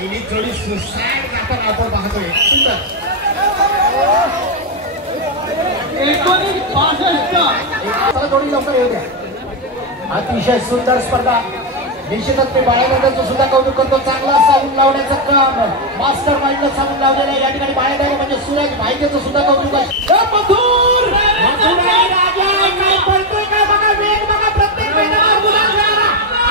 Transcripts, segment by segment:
पहिली जोडी सुसाईड करताना आपण पाहतोय. सुंदर 1965 जोडी लवकर येऊ द्या. अतिशय सुंदर स्पर्धा. निश्चितच मी बाळादादाचं सुद्धा कौतुक करतो. चांगला साऊंड लावण्याचं काम मास्टर माइंडला साऊंड लावलेलं आहे. या ठिकाणी बाळादादा म्हणजे सूरज भाईचं सुद्धा कौतुक आहे. मधुर काय पडतोय काय बघा. वेग बघा. प्रत्येक मैदानावर गुलाल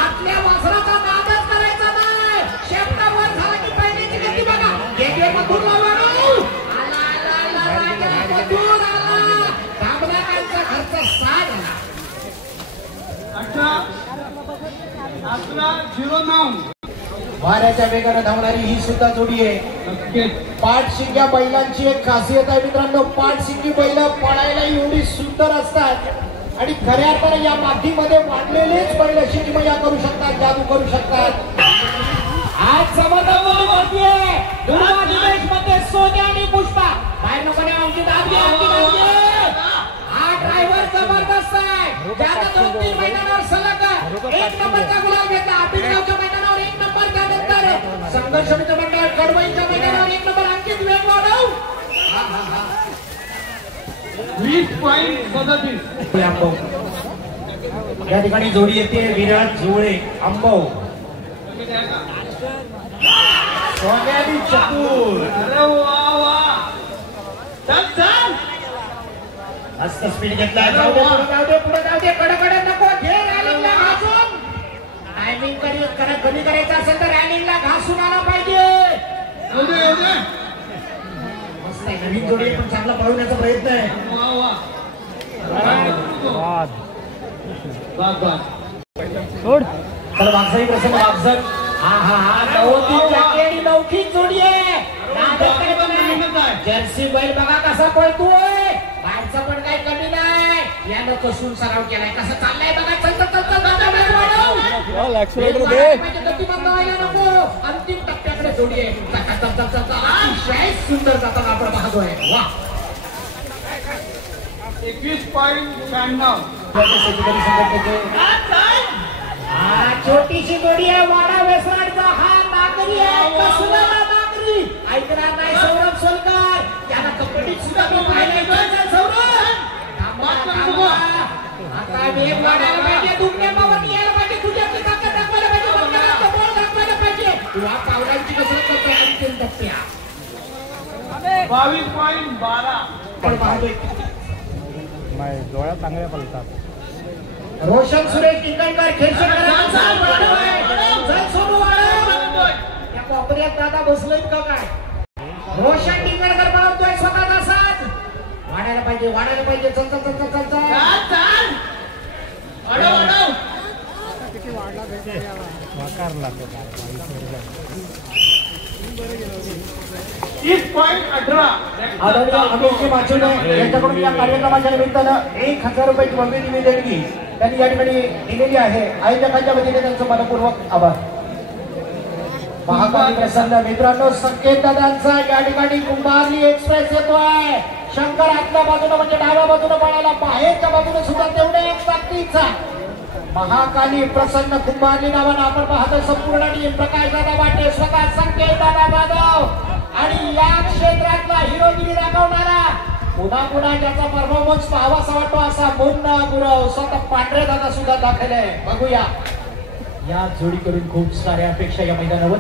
आपल्या वासराचा नादच करायचा नाही. शेपटावर झाला की पहिल्याची गती बघा. वेगळे मधुर लावा. मधुर आला. कामराकांचा खर्च 60 आला. 18-09 वाऱ्याच्या वेगाने धावणारी ही सुद्धा जोडी आहे. पाठशिंग्या बैलांची एक खासियत आहे मित्रांनो. पाठशिंगी बैल पळायला एवढी सुंदर असतात आणि खऱ्या अर्थाने या मातीमध्ये वाढलेलेच बैल अशी किमया करू शकतात, जादू करू शकतात. आज मध्ये सोन्या आणि पुष्पा बाहेर नको आमची दाबी. हा ड्रायव्हर जबरदस्त आहे. ज्याचा 2-3 मैदानावर सलग 1 नंबरचा गुलाल घेतला. आपिलगावच्या मैदानावर 1 नंबर. त्यानंतर संघर्ष मित्र मंडळ कडवईच्या मैदानावर 1 नंबर. अंकित वेग वाढव. 20.37 या ठिकाणी जोडी येते विराट जुळे अंबव सोन्यानी चतुर. मस्त स्पीड घेतला. जाऊ दे पुढे जाऊ दे. कडकडे नको. घे रॅलिंगला घासून. टायमिंग कमी करायचं असेल तर रॅलिंगला घासून आला पाहिजे. मस्त आहे. नवीन जोडी पण चांगला पळवण्याचा प्रयत्न आहे. तर वागसाई प्रसन्न वागसर. हा लौकिक जोडी आहे. जर्सी बैल बघा कसा पळतोय. बाहेरचा पण काही कमी नाही. यानं कसून सराव केलाय. कसं चाललाय बघा. गती बंद व्हायला नको. अंतिम टप्प्याकडे जोडी आहे. अतिशय सुंदर जाताना आपण पाहतोय. वा 21.96 छोटीशी जोडी आहे. वाडा वेसराडचा हा नागरी आहे. कसुराला नागरी ऐकणार नाही. सौरभ सोलकर त्याला कबड्डीत सुद्धा आता वेग वाढायला पाहिजे. दुमण्यामावर यायला पाहिजे. तुझ्याची ताकद दाखवायला पाहिजे. बॉल दाखवायला पाहिजे. तुला पावलांची कसरत करतोय. अंतिम टप्प्या 22.12 डोळ्यात चांगल्या पडतात. रोशन सुरेश टिकणकर या कोपऱ्यात दादा बसलोय का काय. रोशन टिकणकर बनवतोय स्वतःचा साज. वाढायला पाहिजे. चल वाकारला 30.18 आदरणीय अमितजी माचुले यांच्याकडून या कार्यक्रमाच्या निमित्तानं 1000 रुपयाची भव्य देणगी त्यांनी या ठिकाणी दिलेली आहे. आयोजकांच्या वतीने त्यांचं मनपूर्वक आभार. महाकाली प्रसन्न मित्रांनो. संकेत दादांचा या ठिकाणी कुंभारली एक्सप्रेस येतोय. शंकर आतल्या बाजूने म्हणजे डाव्या बाजूने पळायला. बाहेरच्या बाजूने सुद्धा तेवढे एक ताकदीचा महाकाली प्रसन्न कुंभारली नावानं आपण पाहतो. संपूर्ण टीम प्रकाश दादा वाटे, स्वतः संकेत दादा जाधव आणि या क्षेत्रातला हिरोगिरी दाखवणारा पुन्हा ज्याचा परफॉर्मन्स पाहावासा वाटतो असा मुन्ना गुरव स्वतः पांढरे दादा सुद्धा दाखल आहे. बघूया या जोडीकडून खूप साऱ्या अपेक्षा या मैदानावर.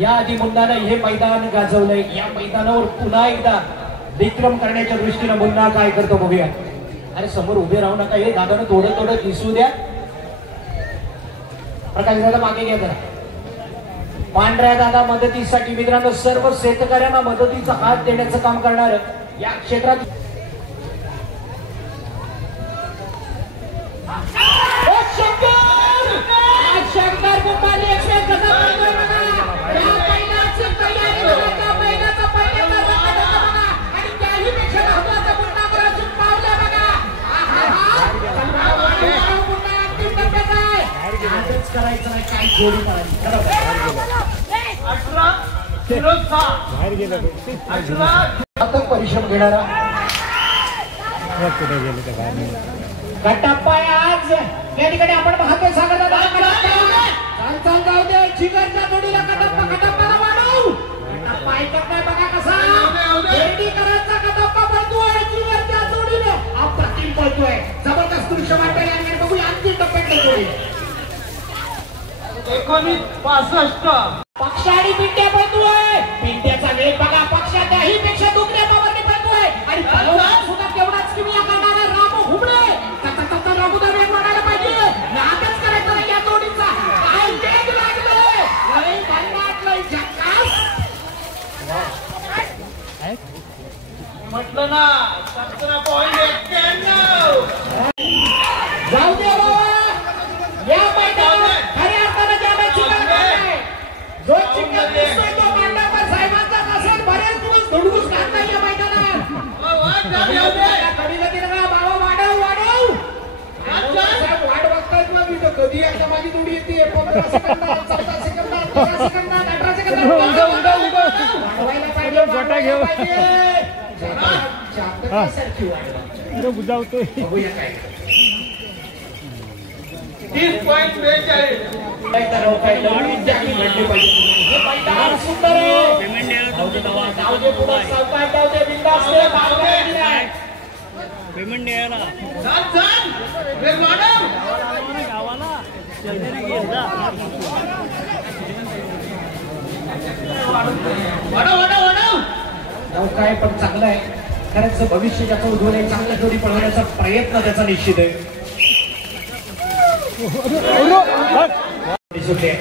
याआधी मुन्नानं हे मैदान गाजवलंय. या मैदानावर पुन्हा एकदा विक्रम करण्याच्या दृष्टीनं मुन्ना काय करतो बघूया. अरे समोर उभे राहू नका. हे दादानं थोडं दिसू द्या. प्रकाश दादा मागे घ्या जरा. पांढऱ्या दादा मदतीसाठी मित्रांनो सर्व शेतकऱ्यांना मदतीचा हात देण्याचं काम करणार या क्षेत्रात. शंकर कुंभारली एक्सप्रेस कसा पळतोय बघा. या बैलाची तयारी बघा. बैलाचा पहिल्यांदा बघा आणि त्याही पेक्षा महत्वाचा पुन्हा करायची पावले बघा. आजच करायचं नाही. काय जोडी करायची. 18-06 बाहेर गेलं. अथक परिश्रम घेणारा कुठे गेले ते बाहेर. गटप्पा आज या ठिकाणी आपण पाहतोय. सांगा दादा चाल जाऊ दे. जिगरच्या जोडीला गटप्पा जोडी 1965 पक्ष आणि पिंट्या पळतोय. पिंट्याचा वेग बघा, पक्षाच्याही पेक्षा दुसऱ्या पावरने पळतोय आणि पळवणार सुद्धा तेवढाच किमया करणारा रामू हुबळे. कथा रामूचा वेग वाढायला पाहिजे. नाटच करायचं नाही या जोडीचा. काय वेग लागलं, लय भन्नाट, लय झकास. म्हटलं ना 17.91. जाऊ दे बाबा, या मैदानात खऱ्या अर्थानं ज्याला चिखल आहे, जो चिखल दिसतोय तो मांडावर साहेबांचा नसेल. बरेच दिवस धुडगूस घातला या मैदानात. कधी कधी ना बाबा वाढव वाढव साहेब, वाट बघतायत ना. मी तर कधी एकदा माझी जोडी येते 15 सेकंदात, 14 सेकंदात, 13 सेकंदात, 18 सेकंदात वाढवायला पाहिजे, वाढवायला पाहिजे. चांदण्यासारखी वाढवा. बुजावतोय. बघूया काय 30.42. सुंदर आहे. जाऊ दे पुढे, सावकाश जाऊ दे, बिनधास्त आहे, बावगाडी नाही. पेमेंट द्यायला वेग वाढव. गावाला वाढव. नाव काय पण चांगलं आहे. खरंच भविष्य ज्याचं उज्ज्वल आहे. चांगल्या जोडी पळवण्याचा प्रयत्न त्याचा निश्चित आहे. सुटले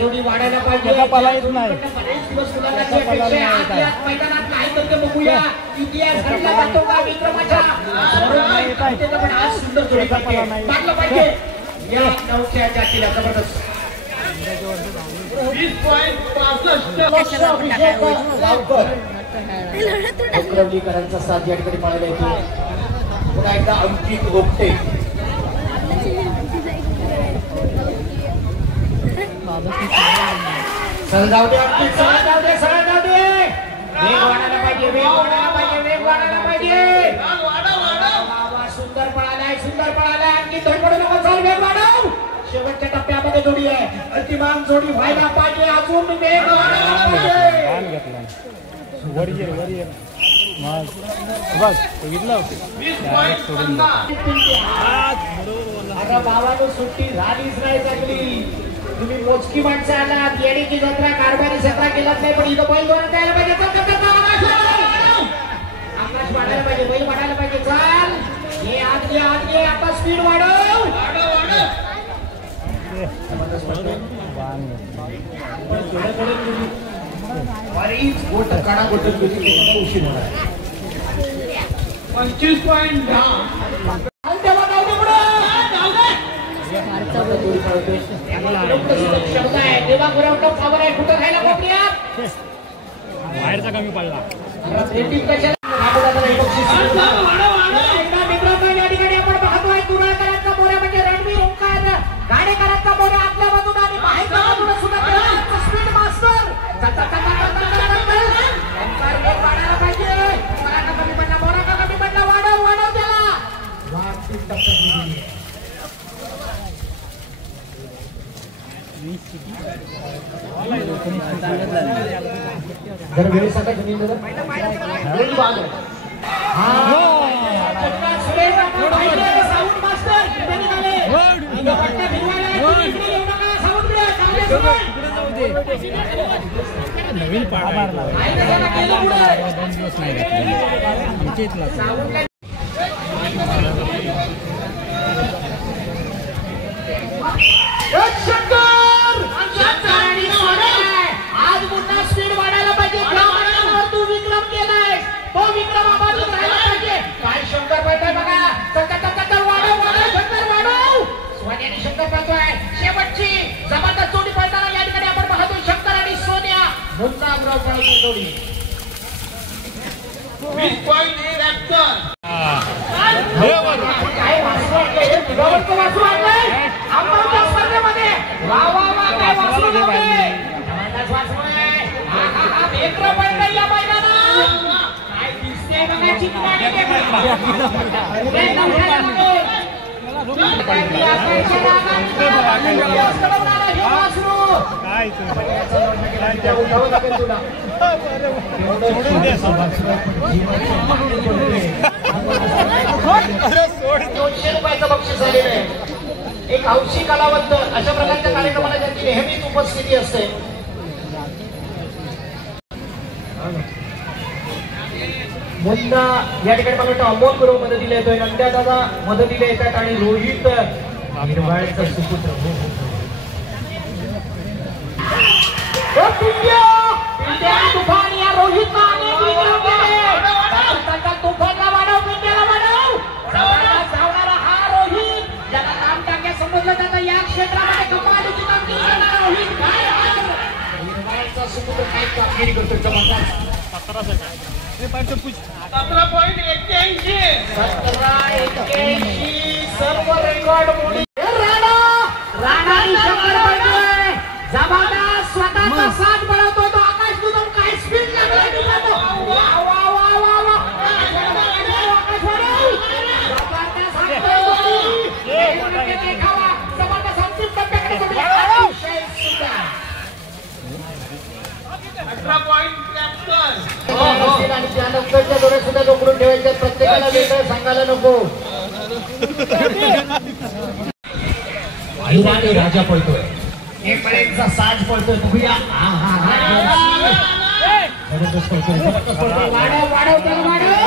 जोडी वाढायला पाहिजे. पलायच नाही. बरेच दिवस मुलांची अपेक्षा आहे. आत मैदानात नाही तर ते बघूया इतिहास घडला जातो का विक्रमाच्या. पण आज सुंदर जोडी टाकलं पाहिजे या नवख्या जातीला. जबरदस्त 20.65. अभिषेक गावकर डोंबिवलीकरांचा साथ या ठिकाणी पाहायला येतो. पुन्हा एकदा अंकित गोपटे. जाऊ दे अंकित, सरळ जाऊ दे, सरळ जाऊ दे. वेग वाढायला पाहिजे, वेग वाढायला पाहिजे, वेग वाढायला पाहिजे. वा, सुंदर पळालाय, सुंदर पळालाय. अंकित धडपडू नको, चाल, वेग वाढव. शेवटच्या टप्प्यामध्ये जोडी आहे. अंतिमान जोडी व्हायला पाहिजे. अजून वेग वाढायला पाहिजे. वरियर बस बघितलं. 20.50. आता भावानं सुट्टी झालीच नाही चांगली. तुम्ही मोजकी माणसं आलात. येण्याची जत्रा, कारभारी जत्रा केलाच नाही. पण इथं बैल दोन द्यायला पाहिजे. आकाश वाढायला पाहिजे, बैल वाढायला पाहिजे. चाल, हे आत घे, आता स्पीड वाढव. बरीच गोट काढा गोट उशीर होणार. 25.10. शब्द आहे देवा गुरवतो पावर आहे. कुठं खायला कोपऱ्या बाहेरचा कमी पडला. मित्रांनो या ठिकाणी आपण पाहतोय कुराळकरांचा मोऱ्या म्हणजे रणवीर ओंकार गाडेकरांचा मोऱ्या आपल्या बाजूला आणि बाहेरच्या बाजूला सुद्धा स्पीड मास्टर. ओंकार वेग वाढायला पाहिजे. मोरा कमी पडला, मोरा कमी पडला. वाढव वाढव त्याला. जर वेळेसाठी तुम्ही साऊंड मास्टर नवीन पाडा 2 दिवस नाही घेतले. आज पुन्हा स्पीड वाढायला पाहिजे. तू विक्रम केलाय, तो विक्रम आम्हाला राहायला पाहिजे. काय शंकर पाहिजे बघा. वाढव वाढव, शंकर वाढव. सोन्या आणि शंकर पाहतोय. शेवटची जबरदस्त जोडी पळताना या ठिकाणी आपण पाहतोय. शंकर आणि सोन्या मुन्ना पळतो जोडी. 20.71. काय वासू वाटलंय आंबाच्या स्पर्धेमध्ये. वा वा वा, काय वासू विक्रम पळतोय या मैदानात. काय दिसते बघा चिकनाने. ₹200 बक्षीस आलेलं आहे. एक हौशी कलावंत अशा प्रकारच्या कार्यक्रमाला ज्यांची नेहमीच उपस्थिती असते. मुन्ना या ठिकाणी मला वाटतं अमोल बरोबर मदतीला येतोय. नंद्या दादा मदतीला येतात आणि रोहित निर्वाळचा सुपुत्र तुफान या रोहित तुफानला वाढव, पिंड्याला वाढव. धावणारा हा रोहित ज्याला काम टाक्या समजलं जातं या क्षेत्रामध्ये कमालीची कामगिरी करणारा रोहित काय निर्वाळचा सुपुत्र काय कामगिरी करतोय जबरदस्त. 17.81 सर्व रेकॉर्ड मोडी. राणाने शंकर पडतोय जबरदस्त स्वतःचा साथ बनवतोय तो. आकाश तुझं काय स्पीड लागलाय तुझा. वा वा वा वा वा आकाश वाढव. जबरदस्त देखावा जबरदस्त अंतिम टप्प्याकडे अतिशय सुंदर. 18.73 आणि त्या नंतरच्या डोळ्यात सुद्धा जोकडून ठेवायचे. प्रत्येकाला वेगळं सांगायला नको. आणि राजा पळतोय. एक पर्यंतचा साज पळतोय. बघूया. जबरदस्त पळतोय. वाढव वाढव त्याला वाढव.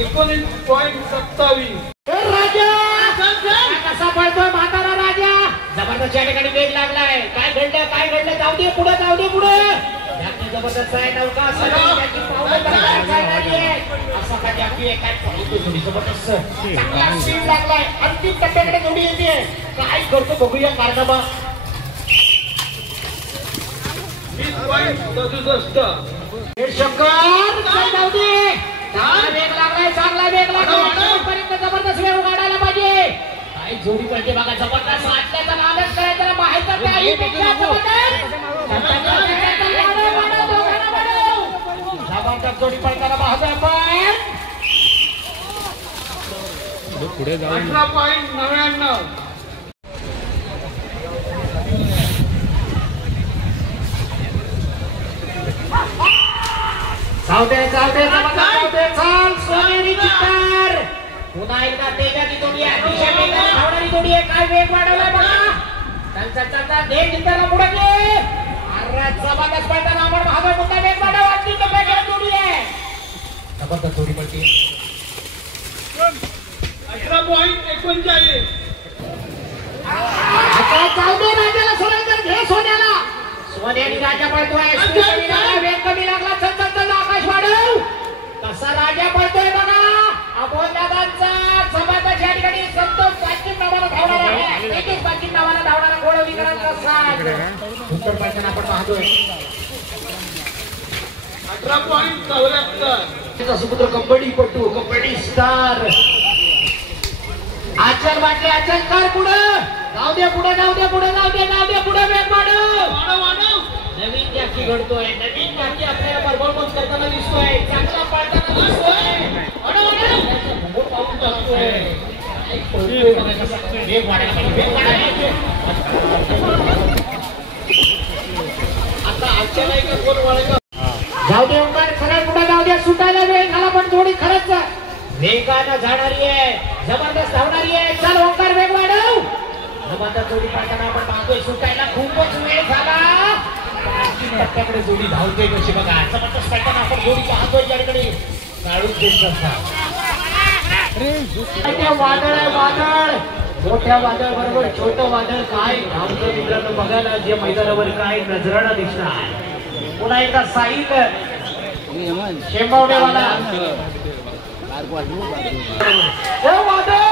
19.27 राजा कसा पळतोय म्हातारा राजा. जबरदस्त या ठिकाणी वेग लागलाय. काय घडलं जाऊ दे पुढे जाऊ दे पुढे. जबरदस्त आहे नौका असा जबरदस्त चांगला स्पीड लागलाय. अंतिम टप्प्याकडे जोडी येते. काय करतो बघूया कारनामा. 20.67 शंकर जाऊ दे. चांगला वेग लागलाय पर्यंत जबरदस्त वेग काढायला पाहिजे. काय जोडी पडते बघा. जबरदस्त आटल्याचा लालच करायचा बाहेरचा त्याहीपेक्षा जबरदस्त जोडी पडताना पाहतोय आपण. पुढे जाऊ. 18.99 चाल सोनेरी चित्तर. पुन्हा एकदा तेजाची जोडी आहे. अतिशय वेगाने धावणारी जोडी आहे. काय वेग वाढवलाय बघा. त्यांचा देह चित्ताला पुढे जबरदस्त पडताना आपण पाहतोय. पुन्हा वेग वाढव. अंतिम टप्प्याची जोडी आहे. जबरदस्त जोडी पडते. 18.39 चालू दे राजाला सोन्याला घे. सोन्याने राजा पळतोय. वेग कमी लागला. चल आकाश वाढव. कसा राजा पळतोय बघा. अमोल दादांचा जबरदस्त या ठिकाणी संतोष बाकीम नावाला धावणार आहे. एकच बाकीम नावाला धावणारा गोळवलीकरांचा साथ उत्तर पायथ्याला आपण पाहतोय. 18.74 सुपुत्र कबड्डीपटू कबड्डी स्टार आचल वाटले. आचलकर पुढे जाऊ दे. पुढे वेग वाढव. नवीन जॅकी घडतोय. नवीन जॅकी आपल्याला परफॉर्मन्स करताना दिसतोय. चांगला पळताना दिसतोय. पाहून टाकतोय. वेग वाढायला पाहिजे. आता आजच्या नाही का कोण वळायचं. जाऊ दे ओंकार सरळ पुढे जाऊ दे. सुटायला वेळ झाला पण थोडी खरंच वेगानं जाणारी आहे. जबरदस्त धावणारी आहे. चल ओंकार वेग वाढव. जबरदस्त जोडी पाहताना आपण पाहतोय. सुटायला खूपच वेळ झाला. टप्प्याकडे जोडी धावतोय कशी बघा. जबरदस्त पाहताना आपण जोडी पाहतोय. ज्याकडे काढून देत वादळ आहे. वादळ मोठ्या वादळ बरोबर छोटं वादळ काय धावतं मित्रांनो बघायला जे मैदानावर काय नजराणा दिसणार. पुन्हा एकदा साईक शेंबावडेवाला वादळ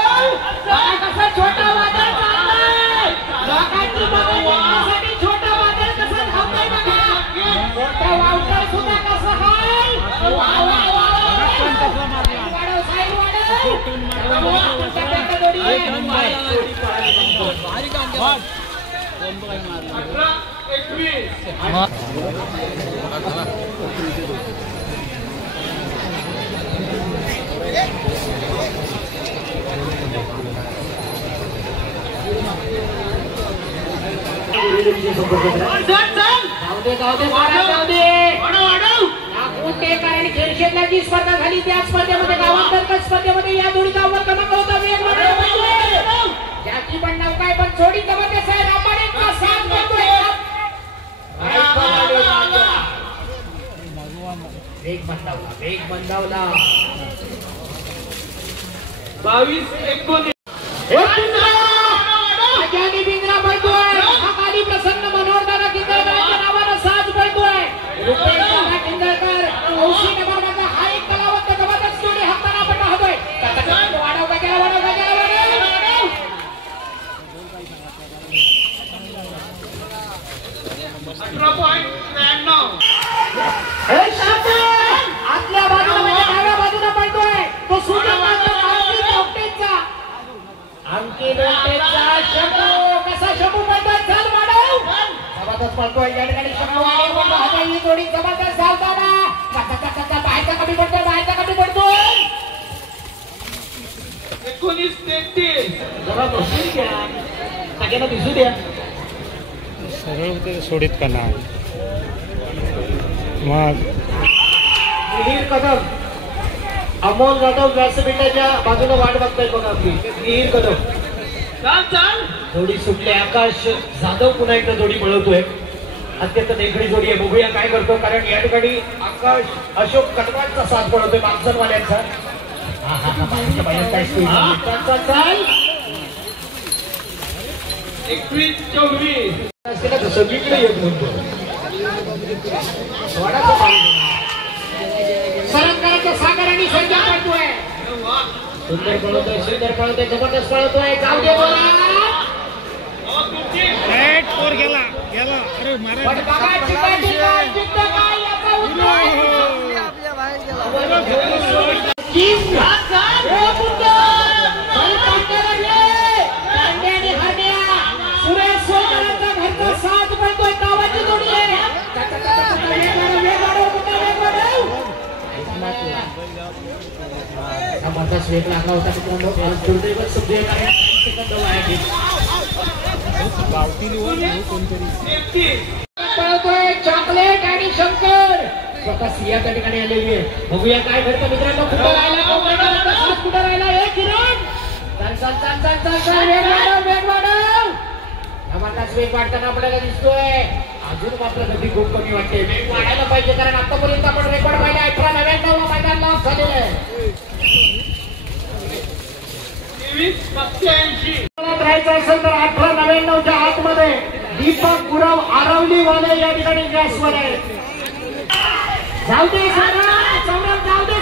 कसा छोटा वादळ चाललाय. लोकांची बघण्यासाठी छोटा वादळ कसं धावतोय बघा. मोठा वावटर सुद्धा कसं हाय. विजय संपर्क जाऊ दे जाऊ दे कारण खेळ क्षेत्राची स्पर्धा झाली त्या स्पर्धेमध्ये गावांतर्गत स्पर्धेमध्ये या जोडीचा अव्वल क्रमांक होता ज्याची पण नाव काय पण जोडी जबरदस्त आहे रामाडेचा साथ करतोय वेग मंदावला 22-19 अजानी बिंद्रा पडतोय हा खाली प्रसन्न मनोहर दादा किंदळकरांच्या नावानं साज पडतोय रुपेश दादा किंदळकर औशी नगरमधला हा एक कलावंत जबरदस्त जोडी हाताना पण राहतोय वाढव आतल्या बाजूला म्हणजे डाव्या बाजूला पडतोय तो अंकित शंभू कसा शंभू पडतोय चल वाढव जबरदस्त पडतोय या ठिकाणी शंभू वाढव ही जोडी जबरदस्त धावताना बाहेरचा कमी पडतोय 19-33 जरा बसून घ्या सगळ्यांना दिसू द्या सरळ होते सोडित का ना मग मिहिर कदम अमोल जाधव व्यासपीठाच्या बाजूला वाट बघताय बघा आपली मिहिर कदम जोडी सुटले आकाश जाधव पुन्हा एकदा जोडी मिळवतोय अत्यंत देखणी जोडी आहे बघूया काय करतो कारण या ठिकाणी आकाश अशोक कटवालचा साथ पडतोय मागसरवाल्यांचा काय 21-24 सगळीकडे येत म्हणतो सरंगाच्या सागराने संजय पळतोय सुंदर पळतोय जबरदस्त पळतोय जाऊ दे पोर गेला अरे मारे पण बघा चित्त काय याचा सुरेश सोमरांचा घरचा साथ पडतोय गावाची जोडी आहे जबरदस्त वेग लागला होता दुर्दैव समजेल पळतोय चॉकलेट आणि शंकर स्वतः सिया त्या ठिकाणी आलेली आहे बघूया काय घडतं मित्रांनो कुठं राहिला हे किरण चल वेग वाढव जबरदस्त वेग वाढताना आपल्याला दिसतोय अजून मात्र गती खूप कमी वाटते वेग वाढायला पाहिजे कारण आतापर्यंत आपण रेकॉर्ड पाहिला 18-99 मैदान लॉस झालेलं आहे 23-87 राहायचं असेल तर 18-99च्या आतमध्ये दीपक गुरव आरवलीवाले या ठिकाणी गॅसवर आहे जाऊ दे जाऊ दे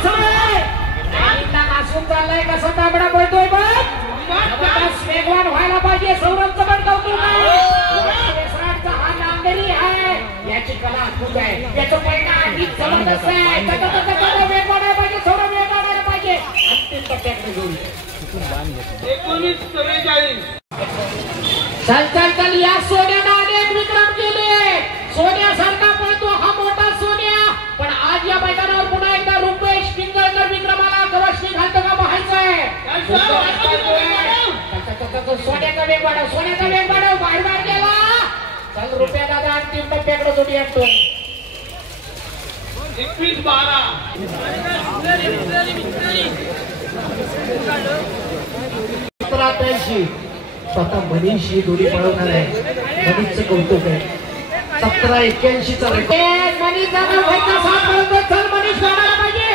नासून चाललाय कसा ताबडा पडतोय बघ वेगवान व्हायला पाहिजे सौरभचं पण कौतुक हा नांगरी आहे याची कला अद्भुत आहे याचं परिणाम अधिक जबरदस्त आहे वेग वाढायला पाहिजे सौरभ वेग वाढायला पाहिजे अंतिम टप्प्याकडे जोडी 19-43 चल या सोन्यानं अनेक विक्रम केले सोन्यासारखा पळतो हा मोठा सोन्या पण आज या मैदानावर पुन्हा एकदा रुपेश किंदळकर विक्रमाला गवसणी घालतो का पाहायचं आहे सोन्याचा वेग वाढव बाहेर गेला चल रुपया दादा अंतिम टप्प्याकडे जोडी आणतोय 21-12 स्वतः मनीष ही जोडी पळवणार आहे मनीषचं कौतुक आहे 17-81 चा मनीष गाडायला पाहिजे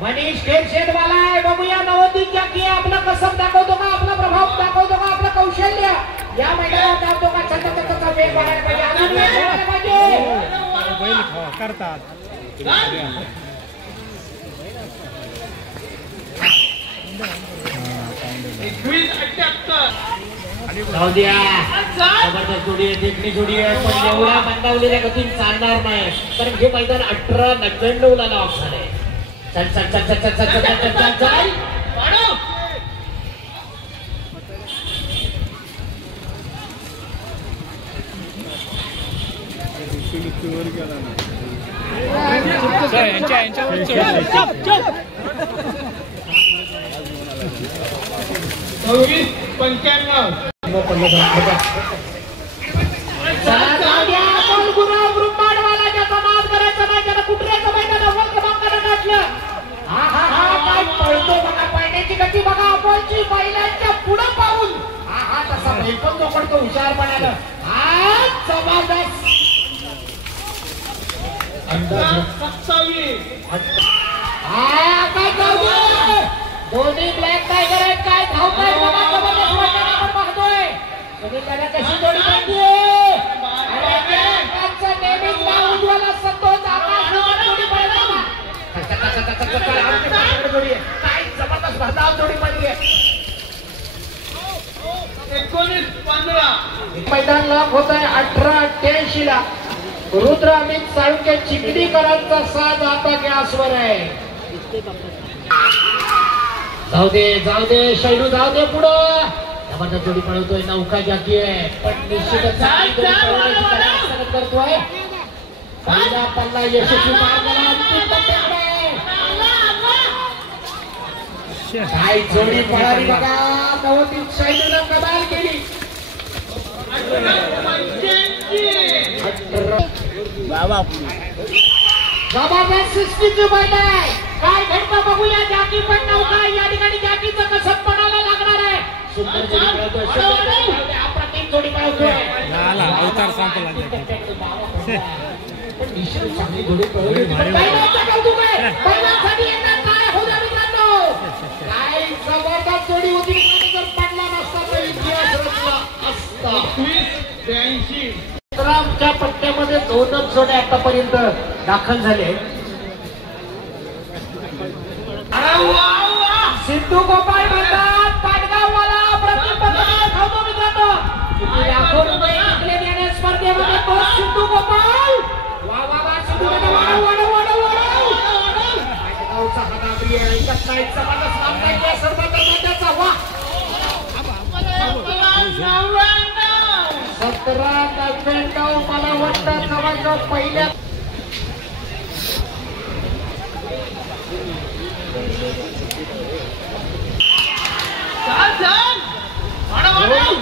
मनीष खेळ शेतवाला आहे बघूया नवोदित की आपला कसम दाखवतो का आपला प्रभाव दाखवतो का आपलं कौशल्य या मैदानात दाखवतो का छंद वेग वाढायला पाहिजे करतात जाऊ द्या जबरदस्त जोडी आहे देखणी जोडी आहे पण एवढ्या मंदावलेल्या गतीने चालणार नाही कारण हे मैदान 18-99 ला लॉक झालंय चल ती बघा अपोलची बैलांच्या पुढे पाऊल. हा तसा बैल पण तो पडतो हुशारपणानं. हा जबरदस्त 27. काय जाऊ दे. दोन्ही ब्लॅक टायगर आहेत. काय धावताय बघा. जबरदस्त वाटतं आपण पाहतोय. सुनील दादा कशी जोडी पाहिजे. नेहमीच नाव उज्ज्वल संतोष आकाश जोडी पाहिजे. काय जबरदस्त भरधाव जोडी पाहिजे. 19-15. मैदान लॉक होत आहे 18-88 ला. रुद्र अमित साळुंके चिखलीकरांचा साथ आता गॅसवर आहे. जाऊ दे शैलू जाऊ दे पुढं. जबरदस्त जोडी पळवतोय. नौका जाकी आहे पण निश्चितच करतोय. पहिला पल्ला यशस्वी मार्ग काय जोडी पळाली बघा. नवदीप शैलूनं कमाल केली. जबरदस्त सिस्टीची बैल आहे. काय घडतं बघूया. जाकी पण नौका या ठिकाणी जाकीचं कसं पणाला लागणार आहे. सुंदर जोडी पळवतोय. अप्रतिम जोडी पळवतोय. अवतार संपला. पण निश्चित चांगली जोडी पळवली. बैलाचं कौतुक आहे. बैलासाठी एकदा काय होतं मित्रांनो. काय जबरदस्त जोडी होती. जर पडला नसता तर इतिहास रचला असता. 21-82. आमच्या पट्ट्यामध्ये 2च जोड्या आतापर्यंत दाखल झाले. सिद्धू गोपाळ म्हणतात पाटगाववाला प्रतिपदाला धावतो मित्रांनो. किती लाखो रुपये जिंकले त्याने स्पर्धेमध्ये तो सिद्धू गोपाळ. वा सिद्धू पाटगावचा हनाबरी आहे. एकच नाही जबरदस्त नामदार आहे. सर्वत्र वा 17-99 मला वाटतं जवळजवळ पहिल्या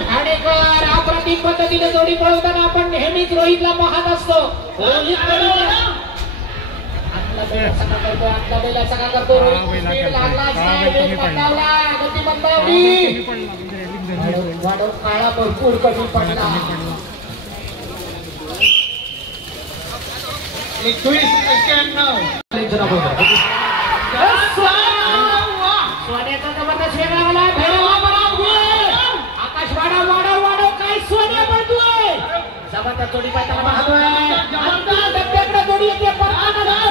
ठाणेकर अप्रतिम पद्धतीने जोडी पळवताना आपण नेहमीच रोहितला पाहत असतो. रोहित आपला बैला सगळा करतो. रोहित लागला गती बंदावली. वाढव काळा भरपूर कमी पडला. 21-91. सोन्याचा जबरदस्त वेगळा मला आकाश वाढव काय सोन्या पडतोय. जबरदस्त जोडी पाहताना पाहतोय. डब्याकडे जोडी येते.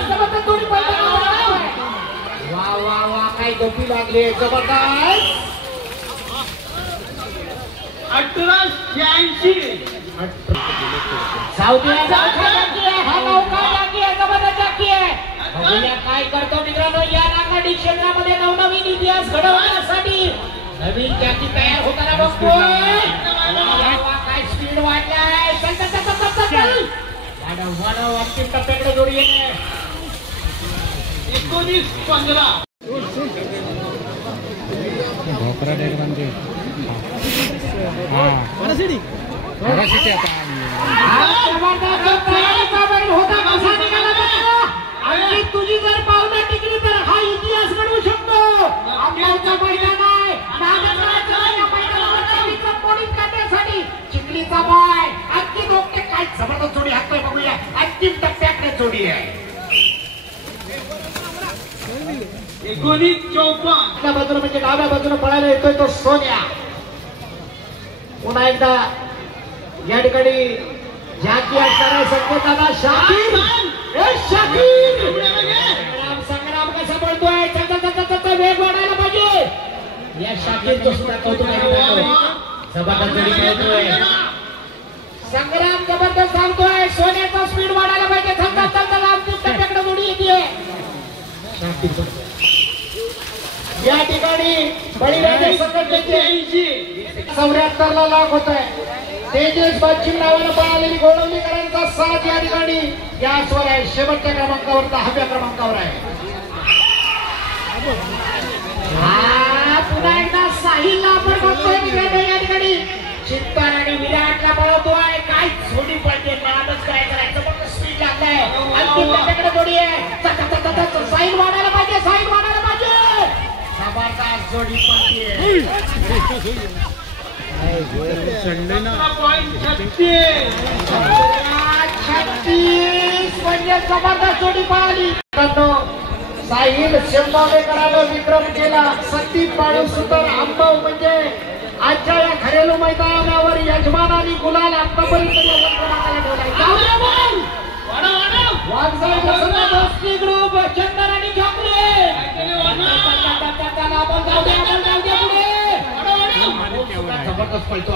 जबरदस्त जोडी पाहताना वा काय गती लागली. जबरदस्त 18-86. जाऊ दे. हा नौका जाकी आहे. जबरदस्त जाकी आहे. बघूया काय करतो मित्रांनो. या नागाडी क्षेत्रामध्ये नवनवीन इतिहास घडवण्यासाठी नवीन जाती तयार होताना बघतोय. काय स्पीड वाढलाय. वाढव अंतिम टप्प्याकडे जोडी येते. 19-15. ढोकरा डेट बनते. तुझी जर पावलं टिकली तर हा इतिहास घडवू शकतो. आंबावचं मैदान आहे. पोलीस काढण्यासाठी चिखलीचा बॉय अंतिम रोखते. काय जबरदस्त जोडी हाकतोय बघूया. अंतिम टप्प्याकडे जोडी आहे. 19-54. बाजूला म्हणजे डाव्या बाजूला पळायला येतोय तो सोन्या. पुन्हा एकदा या ठिकाणी जाकी असणार आहे. संकेताला शाकीर. संग्राम कसा पळतोय. वेग वाढायला पाहिजे. या शाकीरचं सुद्धा कौतुक आहे. जबरदस्त जोडी पळतोय. संग्राम जबरदस्त सांगतोय. सोन्याचा स्पीड वाढायला पाहिजे. चालता अंतिम टप्प्याकडे जोडी येते. या ठिकाणी बळीराजे संघटनेचे 74 ला लॉक होत आहे. तेजस बादशिम नावानं पळालेली गोळवलीकरांचा साथ या ठिकाणी गॅसवर आहे. शेवटच्या क्रमांकावर 10व्या क्रमांकावर आहे. पुन्हा एकदा साहिलला आपण बघतोय या ठिकाणी. चित्तार आणि विराटला पळवतोय. काय जोडी पडते. पळातच काय करायचं. पण स्पीड लागलाय. अंतिम टप्प्याकडे जोडी आहे. साहिल वाढायला पाहिजे. जबरदस्त जोडी म्हणजे जबरदस्त जोडी पळाली. साहिल शेंबावेकरानं विक्रम केला. संदीप बाळू सुंदर आंबव म्हणजे आजच्या या घरेलू मैदानावर यजमानांनी गुलाल आतापर्यंत ग्रुप चंदन आणि चॉकलेट जबरदस्त पळतो.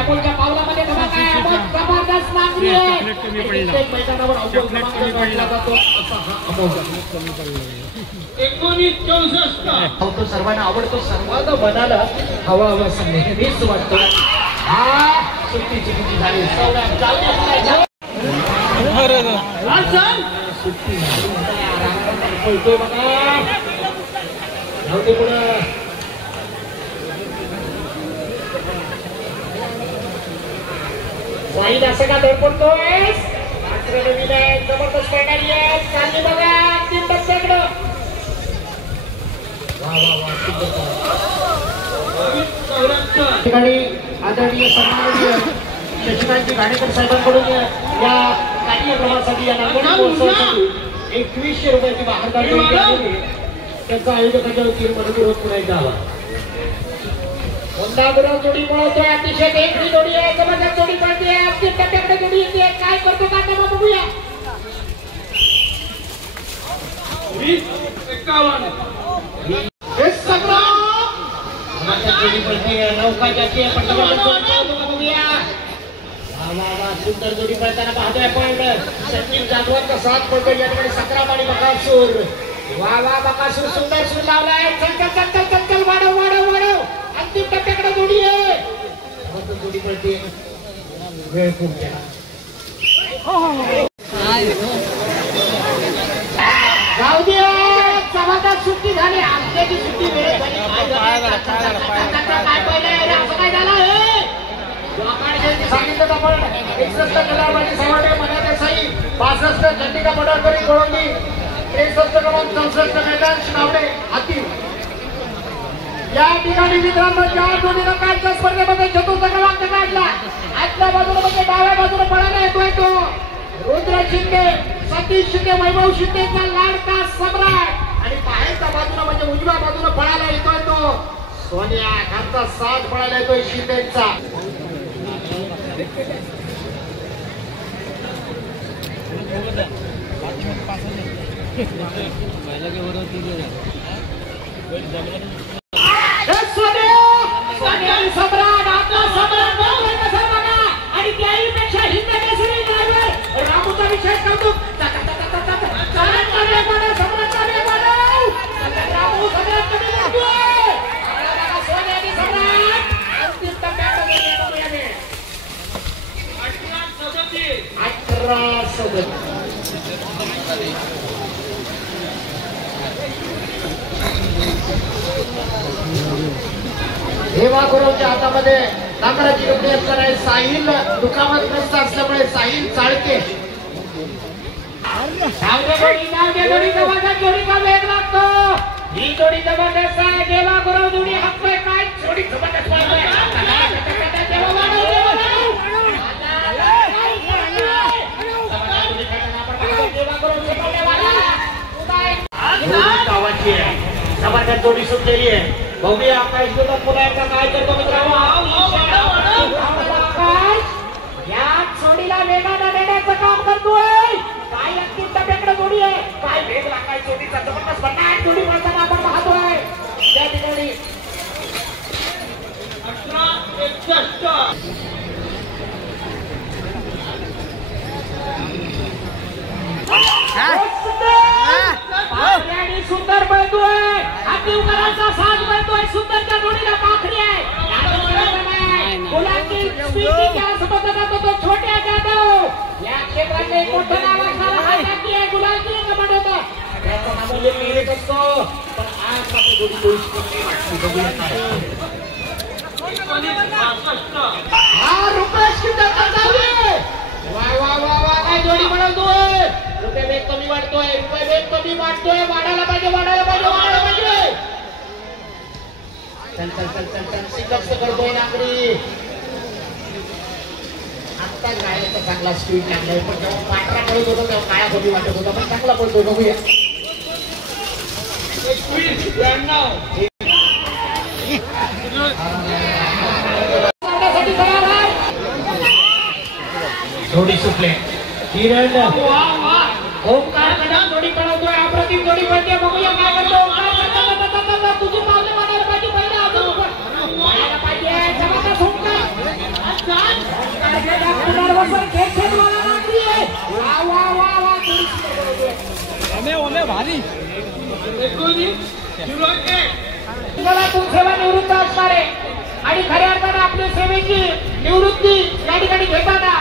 अमोलच्या पावलामध्ये जबरदस्त मागणी आहे. मैदानावर जातो असा हा अमोल. 1964 तो सर्वांना आवडतो. सर्वांना मनाला हवा हवा नेहमीच वाटतो. हा सुट्टीची किती झाली सुट्टी पळतोय बघा. जाऊ पुढं वाईट असं का धडपडतोय. जबरदस्त करणारी आहे. चालली बघा अंतिम टप्प्याकडं. ठिकाणी आदरणीय सन्माननीय शशिकांतजी घाणेकर साहेबांकडून या कार्यक्रमासाठी या नागरिक 2100 रुपयाची बाहेरदारी त्याचा आयोजकाच्या वतीने मनोविरोध पुन्हा आला. गुरव जोडी पळवतोय. अतिशय देखणी जोडी आहे. जबरदस्त जोडी पळते. अंतिम टप्प्याकडे जोडी येते. काय करतो का बघूया. 20-51 नौका जाती आहे. सुंदर जोडी पळताना पाहतोय आपण. सचिन जाधवांचा साथ पडतोय या ठिकाणी. 17 आणि बकासूर. वा वा बकासूर सुंदर सूर लावलाय. चल चल चल चल चल वाढव वाढव वाढव. अंतिम टप्प्याकडे जोडी आहे. जोडी पळते. वेळ खूप गेला. जाऊ दे. जबरदस्त सुट्टी झाली. आजची सुट्टी वेळ झाली. काय पहिले असं काय झालं हे सांगितलं आपण. 61 कलाबाजी समाडे मनाते साई 65 चंडिका पडारकरी कोळंबी 63 क्रमांक 64 मैदान शिनावडे हाती. या ठिकाणी मित्रांनो 4 जोडीनं कालच्या स्पर्धेमध्ये चतुर्थ क्रमांक काढला. आतल्या बाजूला म्हणजे डाव्या बाजूला पळायला येतोय तो रुद्र शिंदे, सतीश शिंदे, वैभव शिंदेचा लाडका सम्राट. आणि बाहेरच्या बाजूला म्हणजे उजव्या बाजूला पळायला येतोय तो सोनिया खालचा साथ पळायला येतोय शिंदेचा. सम्राट आपला सम्राट आणि त्याहीपेक्षा हिंदकेसरी रामूचा विषय करतो. हेमा गुरवच्या हातामध्ये नांगराची कपडे असणार आहे. साहिल दुखापतग्रस्त असल्यामुळे साहिल चाळके जोडीचा वेग लागतो. ही जोडी जबरदस्त आहे. हेमा गुरव जोडी हातपाय काय जोडी जबरदस्त गावाची आहे. जबरदस्त जोडी सुटलेली आहे. बघूया आकाश पुन्हा एकदा काय करतो मित्रांनो. आकाश या जोडीला वेगानं नेण्याचं काम करतोय. काय अंतिम टप्प्याकडे जोडी आहे. काय वेग लागाय जोडीचा जबरदस्त बनाट जोडी पळताना आपण पाहतोय. त्या ठिकाणी 18-61 सुंदर पळतोय. अतिवकरांचा साथ पळतोय. सुंदरच्या जोडीला पाखरी आहे. गुलाबी स्पीकिंग या संबंधात तो छोट्या जाधव या क्षेत्रातले मोठं नाव असणारा हा व्यक्ती आहे. गुलाबी कमांड होता. त्याचा नामोल्लेख लिहित असतो. पण आज मात्र जोडी दोषी हा रुपेश किती चालू. वा वा वा वा काय जोडी बनवतोय. रुपये वेग कमी वाढतोय. रुपये वेग कमी वाढतोय. वाढायला पाहिजे वाढायला पाहिजे वाढायला पाहिजे. चल चल चल चल चल सिकस्त करतोय नागरी. आत्ता गाड्याचा चांगला स्पीड लागलाय पण जेव्हा पाठरा पळत होता तेव्हा काळा कमी वाटत होता पण चांगला पळतोय बघूया. जोडी सुटले किरण ओंकार कडा जोडी पळवतोय अप्रतिम जोडी पळते बघूया काय करतो ओंकार तुझी पावले मारायला पाहिजे पहिला अजून मारायला पाहिजे जबरदस्त ओंकार खेळ वाला नागरी आहे वा वा वा वा ओमे भारी सेवा निवृत्त असणार आहे आणि खऱ्या अर्थाने आपली सेवेची निवृत्ती या ठिकाणी घेताना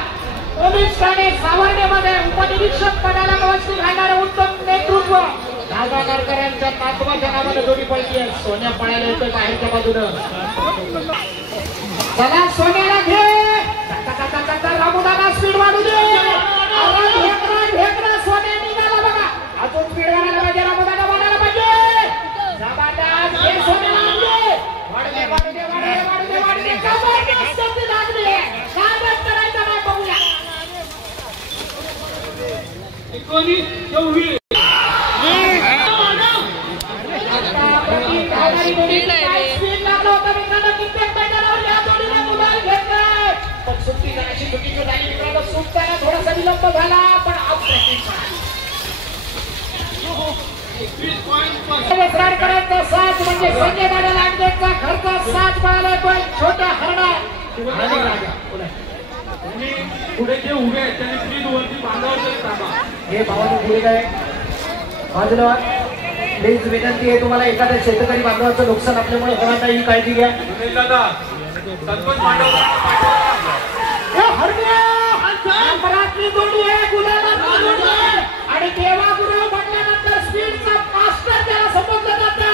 पोलीस ठाणे सावर्णेमध्ये उपनिरीक्षक पदाला व्यवस्थित घालणारं उत्तम नेतृत्व नागाकारकरांच्या नातवाच्या नावाने जोडी पळती आहे. सोन्या पळायला येतोय बाहेरच्या बाजूनं. चला सोन्याला घे रामुदाला स्पीड वाढू दे. ढेकरा सोन्या निघाला बघा अजून स्पीड वाढायला पाहिजे रामुदाला वाढायला पाहिजे. जबरदस्त हे सोन्याला आणले वाढले वाढले वाढले वाढले वाढले जबरदस्त लागली कागद करायचा नाही बघूया. सुटताना थोडासा विलंब झाला पण करायचा साथ म्हणजे संजय दादा लांडेचा घरचा साथ पळाला पण छोट्या हरणा पुढे जे उभे आहेत त्यांनी स्पीड वरती बांधावर हे भावाने पुढे काय बाजूला प्लीज विनंती आहे तुम्हाला एखाद्या शेतकरी बांधवाचं नुकसान आपल्यामुळे होणार नाही ही काळजी घ्या. आणि देवा गुरु म्हटल्यानंतर स्पीडचा मास्टर त्याला समजलं जातं.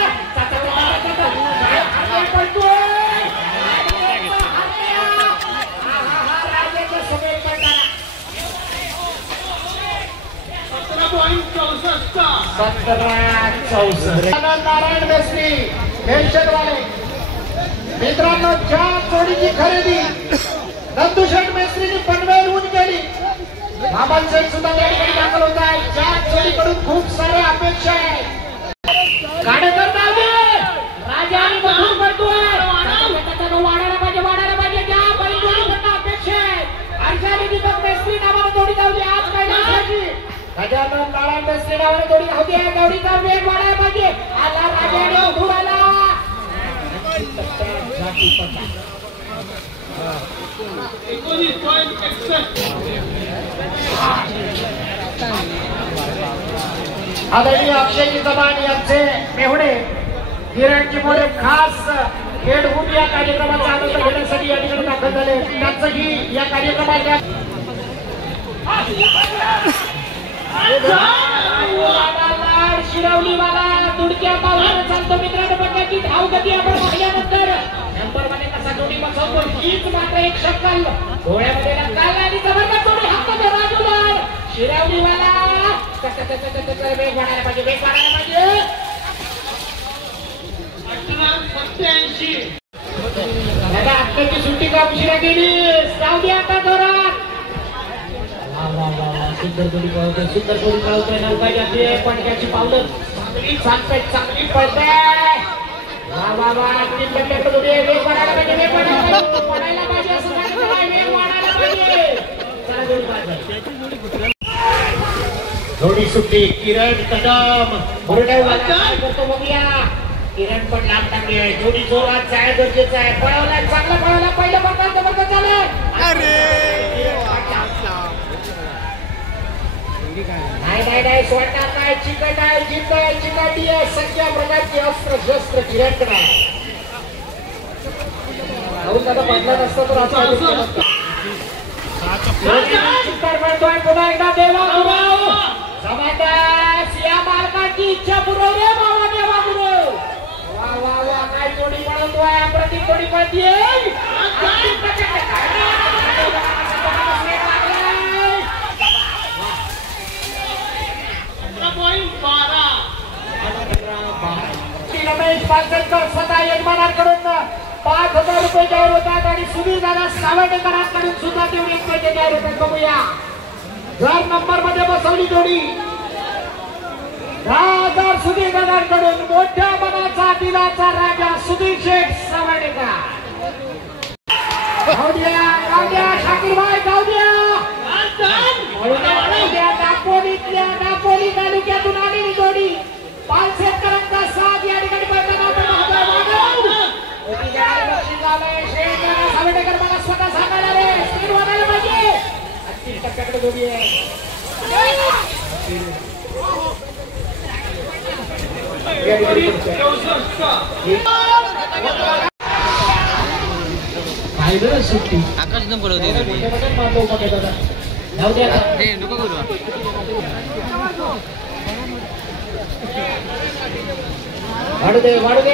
नारायण मेस्त्री मेन्शनवाले मित्रांनो ज्या जोडीची खरेदी नंदुशेठ मेस्त्रीने पनवेलहून केली बाबांसाहेब सुद्धा या ठिकाणी दाखल होत आहे. ज्या जोडीकडून खूप साऱ्या अपेक्षा आहे गाडेकर राजा आणि बसून करतोय वाढायला पाहिजे ज्या बैलजोडीकडून अपेक्षा आहे अर्जानी दीपक मेस्त्री नावाने जोडी धावली आज कैलासाची गजानन नारायण मेस्त्री नावाने जोडी धावली आहे. जोडीचा वेग वाढायला पाहिजे आला राजाने उठून आला आदरणीय अक्षयजी चव्हाण यांचे मेहुणे किरणजी मोरे खास खेडहून या कार्यक्रमाचा आनंद घेण्यासाठी या ठिकाणी दाखल झाले. त्यांचंही या कार्यक्रमाच्या शिरवलीवाला तुडक्या पावलाने चालतो मित्रांनो. बघायची धावगती आपण पाहिल्यानंतर नंबर मध्ये कसा जोडी बसवतो हीच मात्र एक शक्कल डोळ्यामध्ये काल आणि जबरदस्त जोडी हातात बाजूला शिरवलीवाला वेग वाढायला पाहिजे वेग वाढायला पाहिजे. 87 दादा आत्ताची सुट्टी का उशिरा गेली जाऊ दे आता जोरात. सुंदर जोडी पळवतोय नौका जाते पडक्याची पावलं चांगली सांगताय चांगली पळताय. वा वा वा तीन पट्ट्याकडे जोडी वेग वाढायला पाहिजे वेग वाढायला पाहिजे असं काय वेग वाढायला पाहिजे. चला जोडी पाहिजे जोडी सुट्टी किरण कदम काय करतो बघूया. किरण पण लांब टाकली आहे जोडी जोरात जाय गरजेचं आहे. पळवला चांगला पळवला पहिलं बघा जबरदस्त झालं. नाही सोडणार नाही चिकट आहे जिद्द आहे चिकाटी आहे सगळ्या प्रकारची अस्त्र शस्त्र किरण आहे. दादा बदला नसता तर असं पुन्हा एकदा देवा गुरु जबरदस्त या मालकाची इच्छा पुरव रे बाबा देवा गुरु. वा वा वा काय जोडी पळवतोय अप्रतिम जोडी पळतीये. रमेश पालकर स्वतः यजमानांकडून 5,000 रुपये जाहीर होतात आणि सुधीर दादा सावडेकरांकडून सुद्धा तेवढे पैसे जाहीर होतात. बघूया जर नंबर मध्ये बसवली जोडी 10,000 सुधीर दादांकडून. मोठ्या मनाचा दिलाचा राजा सुधीर शेठ सावडेकर. गावद्या शाकीरभाई गावद्या दापोली तालुक्यातून आलेली जोडी 5 शेतकऱ्यांचा साथ या ठिकाणी सावडेकर मला स्वतः सांगायला रे स्पीड वाढायला पाहिजे. 30% जोडी आहे. सुट्टी आकाश एकदम पडवते नको करू. वाढू दे.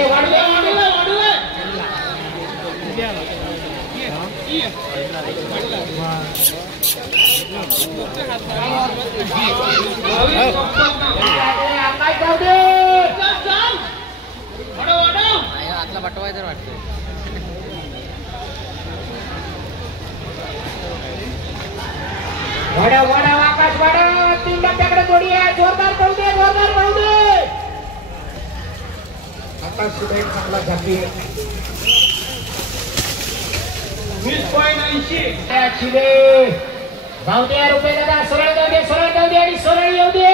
आतला बटवाय तर वाटतं. वाढव आकाश वाढव. 3 टप्प्याकडे जोडी आहे. जोरदार पाहू दे. आकाश सुद्धा एक चांगला जाती आहे. 20.80 जाऊ दे रुपये दादा. सरळ जाऊ दे आणि सरळ येऊ दे.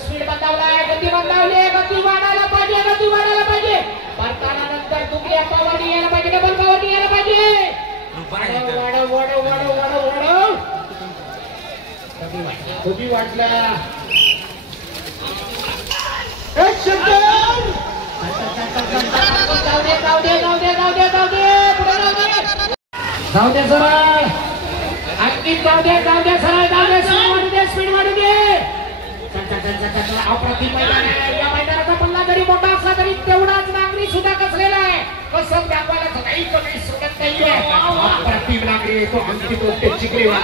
स्पीड बंदावलाय. गती बंदावली. गती वाढायला पाहिजे. परताना नंतर दुबल्या पावरनी यायला पाहिजे. डबल पावरनी यायला पाहिजे. वाढव. कधी वाटला जाऊ दे सरळ. आणखी जाऊ दे सरळ. स्पीड वाढू दे. अप्रतिम मैदान आहे. या मैदानाचा पल्ला जरी मोठा असला तरी तेवढाच नागरी सुद्धा कसलेला आहे. कसं दाखवायला काही कमी सुटत नाहीये. अप्रतिम नागरी तो अंकित चिकलेवा.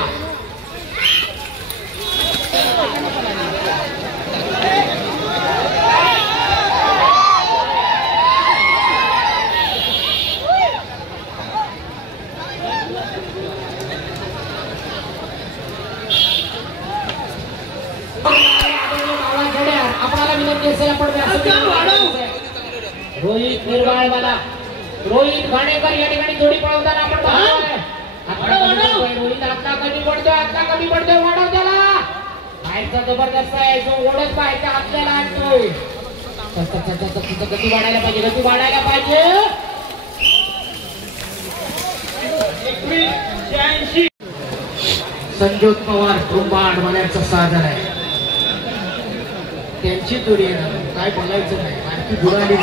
आपल्याला विनंती असेल आपण रोहित निर्वाळवाला रोहित घाणेकर या ठिकाणी जोडी पळवताना आपण पाहतोय. रोहित आता कमी पडतोय. वाढव त्याला. बाहेरचा जबरदस्त आहे. जो ओढत बाहेरच्या आपल्याला आणतोय. गती वाढायला पाहिजे. 21.86 संजोत पवार कुंभार मल्यांचा साजर आहे. त्यांची जोडी आहे. काय बोलायचं नाही. आणखी बुडाली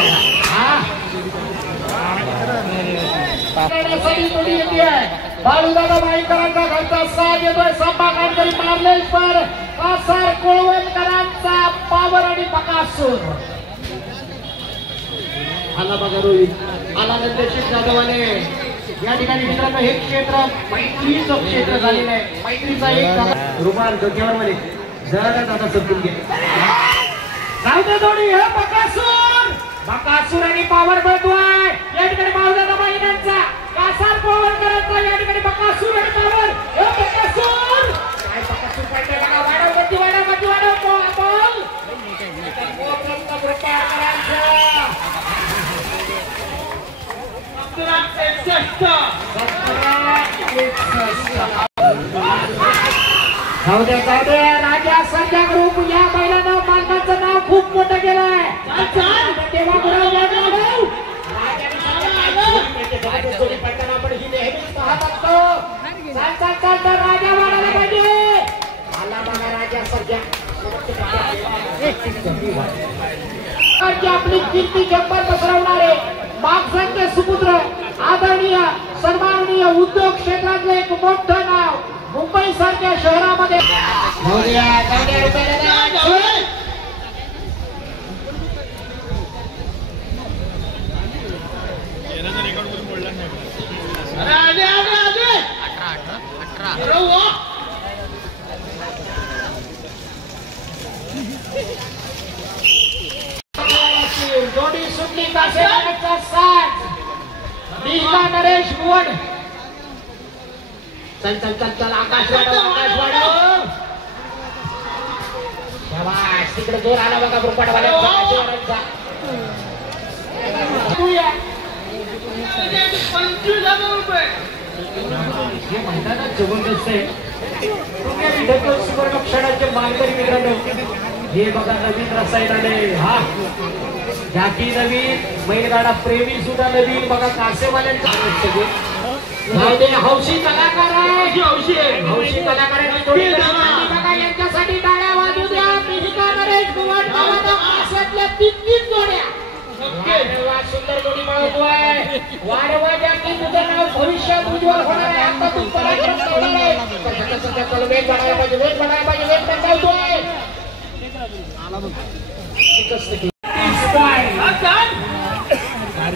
बाळूदादा माईकरांचा घरचा साथ येतोय. संपा काहीतरी मार्लेश्वर कासार कोळवणकरांचा पावर आणि बकासूर आला बघा. रोहित आला. नंदशिव जाधवाने या ठिकाणी मित्रांनो हे क्षेत्र मैत्रीचं क्षेत्र झालेलं आहे. मैत्रीचा एक रुमाल डोक्यावर मध्ये जरा आता समजून घे. जाऊ दे जोडी. हे बकासूर आणि पावर बळतोय या ठिकाणी बाळूदादा माईकरांचा कासार कोळवणकरांचा या ठिकाणी बकासूर आणि पावर. हे बकासूर काय बकासूर पडले बघा. वाढव. गती वाढव. बॉल जाऊ दे. राजा सर्जा ग्रुप या बैलानं मालकाचं नाव खूप मोठं केलंय. आपण ही नेहमीच पाहत असतो. राजा वाढायला पाहिजे. आला बघा राजा सर्जा. आपली कीर्ती जगभर पसरवणारे मागसांचे सुपुत्र आदरणीय सन्माननीय उद्योग क्षेत्रातले एक मोठं नाव मुंबई सारख्या शहरामध्ये जोडी सुटली कासेचा साथ नरेश भुवन. चल चल चल चल आकाश वाढव. शाबास तिकडे जोर आला बघा ग्रुपवाल्यांचा. हे मैदानात जबरदस्त आहे. क्षणाचे मालकरी मित्रांनो हे बघा नवीन रसायन आले. हा जाती नवीन बैलगाडा प्रेमी सुद्धा नवीन बघा. कासेवाल्यांचा हौशी कलाकार आहे. हौशी कलाकार बघा यांच्यासाठी टाळ्या वाजू द्या. नरेश भुवन कासेतल्या 3 जोड्या. सुंदर जोडी पळवतोय. वारवा जाती तुझं नाव भविष्यात उज्ज्वल होणार आहे. आता तू पराक्रम करणार आहे. वेग बनायला पाहिजे. वेग बनायला पाहिजे. वेग बनवतोय.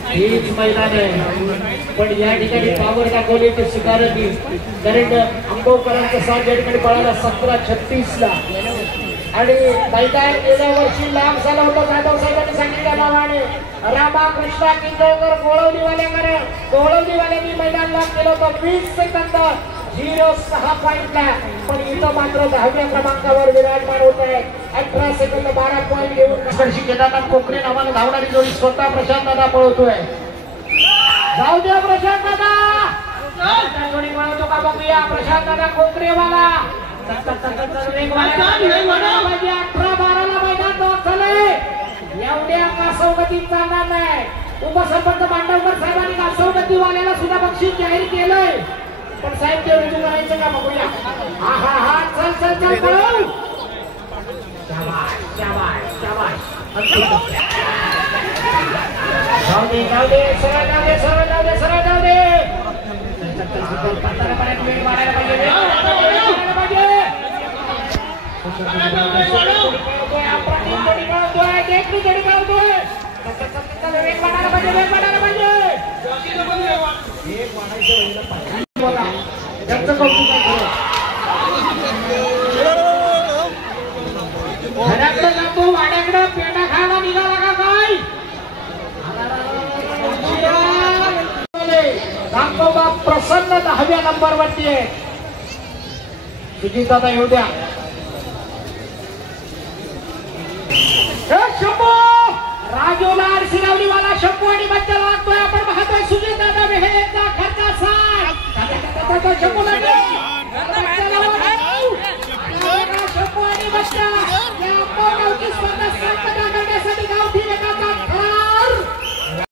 हेच मैदान आहे पण या ठिकाणी पावर दाखवली ते स्वीकारली. कारण आंबोकरांचा साथ या ठिकाणी पळाला 17-36 ला. आणि मैदान गेल्या वर्षी लांब झालं होतं. जाधव साहेबांनी सांगितल्याप्रमाणे रामाकृष्ण किंजळकर गोळवलीवाल्यांनी मैदान लांब केलं होतं 20 सेकंद 0.6 पॉइंटला. पण इथं मात्र 10व्या क्रमांकावर विराजमान होत आहे. 18 सेकंद 12 पॉइंट घेऊन स्पर्शी केदारनाथ कोकरे नावानं धावणारी जोडी स्वतः प्रशांत दादा पळवतोय. जाऊ द्या प्रशांत दादा. जोडी पळवतो का बघूया. प्रशांत दादा कोकरेवाला 18-12 मैदान लॉक झाले. एवढ्या कासवगती चालणार नाही. उपसरपंच मांडवकर साहेबांनी कासवगतीवाल्याला सुद्धा बक्षीस जाहीर केलंय. पण साहेब ते रुजू करायचं का बघूया. हा हा हा चल चल चल पळव. शाबाश शाबाश शाबाश. जाऊ दे जाऊ दे. सरळ जाऊ दे सरळ जाऊ दे सरळ जाऊ दे. पत्तापर्यंत वेळ वाढायला पाहिजे. वेळ वाढायला पाहिजे. अप्रतिम जोडी पळवतोय. देखणी जोडी पळवतोय. वेग वाढायला पाहिजे. वेग वाढायला पाहिजे. त्यांचं कौतुक आहे. घराकडे जातो वाड्याकडे पेटा खायला निघाला का काय. नागोबा प्रसन्न 10व्या नंबरवरती आहे. सुजित दादा येऊ द्या. शंभू राजूला आरसीरावलीवाला शंभू आणि बच्चा लागतोय. आपण पाहतोय सुजित दादा मेहरेचा खर्चा 60. शंभू लागले.